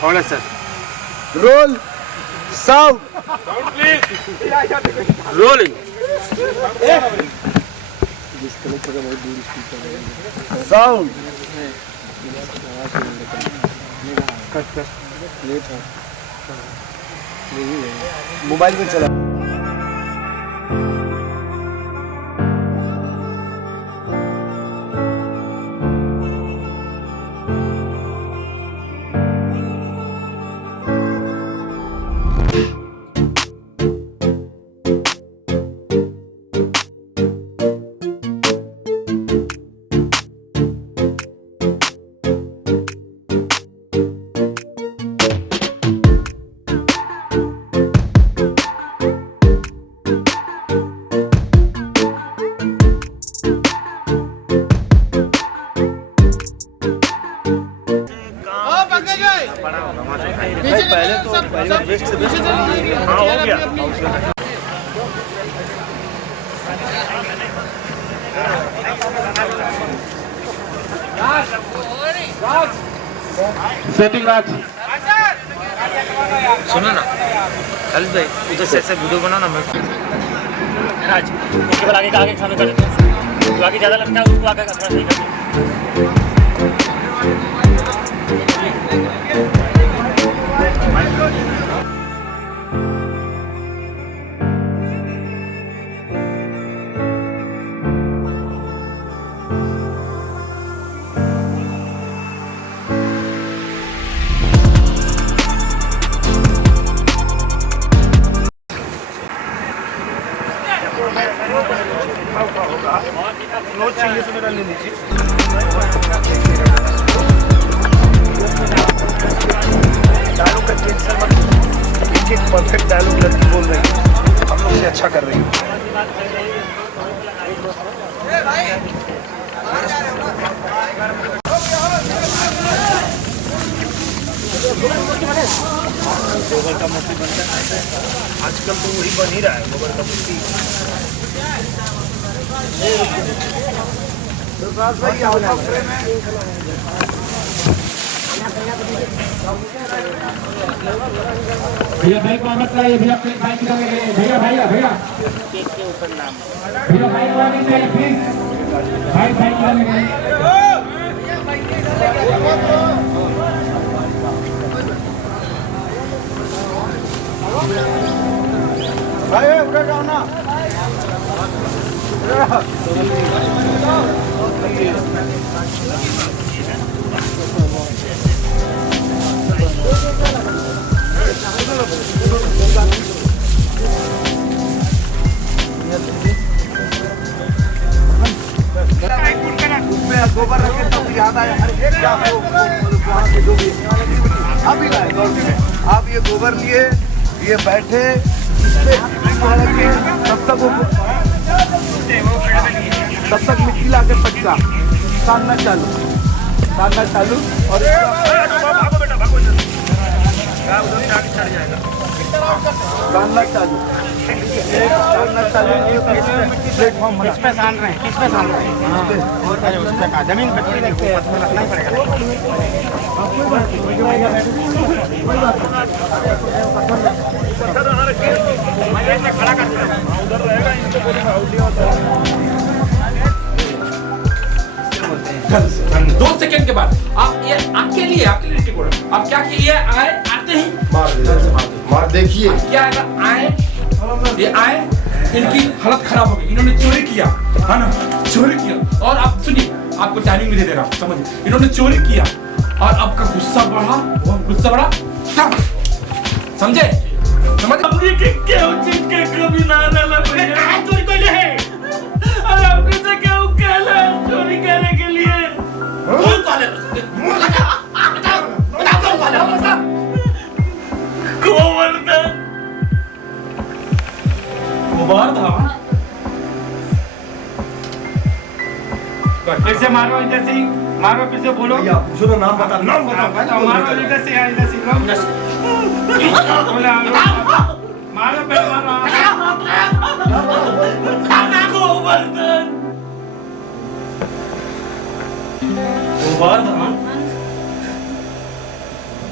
Hold on, sir. Roll. Sound. Sound, please. Rolling. Sound. Mobile में चला setting राज सुनो ना खालिद भाई उधर से ऐसे वीडियो बना ना मैं राज उसके बाद आगे खाने का देते हैं तो आगे ज़्यादा लगता है उसको आगे का थोड़ा सही कर नोट चाहिए तो मेरा ले लीजिए। डायलॉग का टेंशन मत लीजिए। एक परफेक्ट डायलॉग लड़की बोल रही है, हम लोग से अच्छा कर रही है। गोबर का मूर्ति बनता है आजकल तो वही बन ही रहा है, गोबर का मूर्ति। भैया भाई को मत लाइए भैया प्लीज बाइक लगाइए भैया भैया भैया केक के ऊपर नाम भैया बाइक लगाइए प्लीज भाई बाइक लगाइए भाई उधर जाओ ना गोबर रखे तब याद आया अभी लाए आप ये गोबर लिए ये बैठे तब तक मिट्टी ला के पटका सानना चालू और सानना चालू प्लेटफॉर्म किस पे सान रहे हैं किस पे सान रहे हैं उस पे जमीन पे थोड़ी नहीं रखना ही पड़ेगा खड़ा कर उधर रहेगा 2 सेकंड के बाद आप ये आपके लिए रिकॉर्ड आप क्या किए आए आते ही मार देखिए क्या आए ये आए इनकी हालत खराब हो गई इन्होंने चोरी किया है ना चोरी किया और आप सुनिए आपको टाइमिंग भी दे रहा हूँ समझिए इन्होंने चोरी किया और आपका गुस्सा बढ़ा समझे समझ क्या चीज के कभी ना डाला चोरी कोई है अरे आपने से क्या उकाला चोरी करने के लिए कौन काले गोवर्धन फिर से मारो इधर से मारो फिर से बोलो पूछो ना नाम बता मारो इधर से बोला मारो पे मारो गोवर्धन गोवर्धन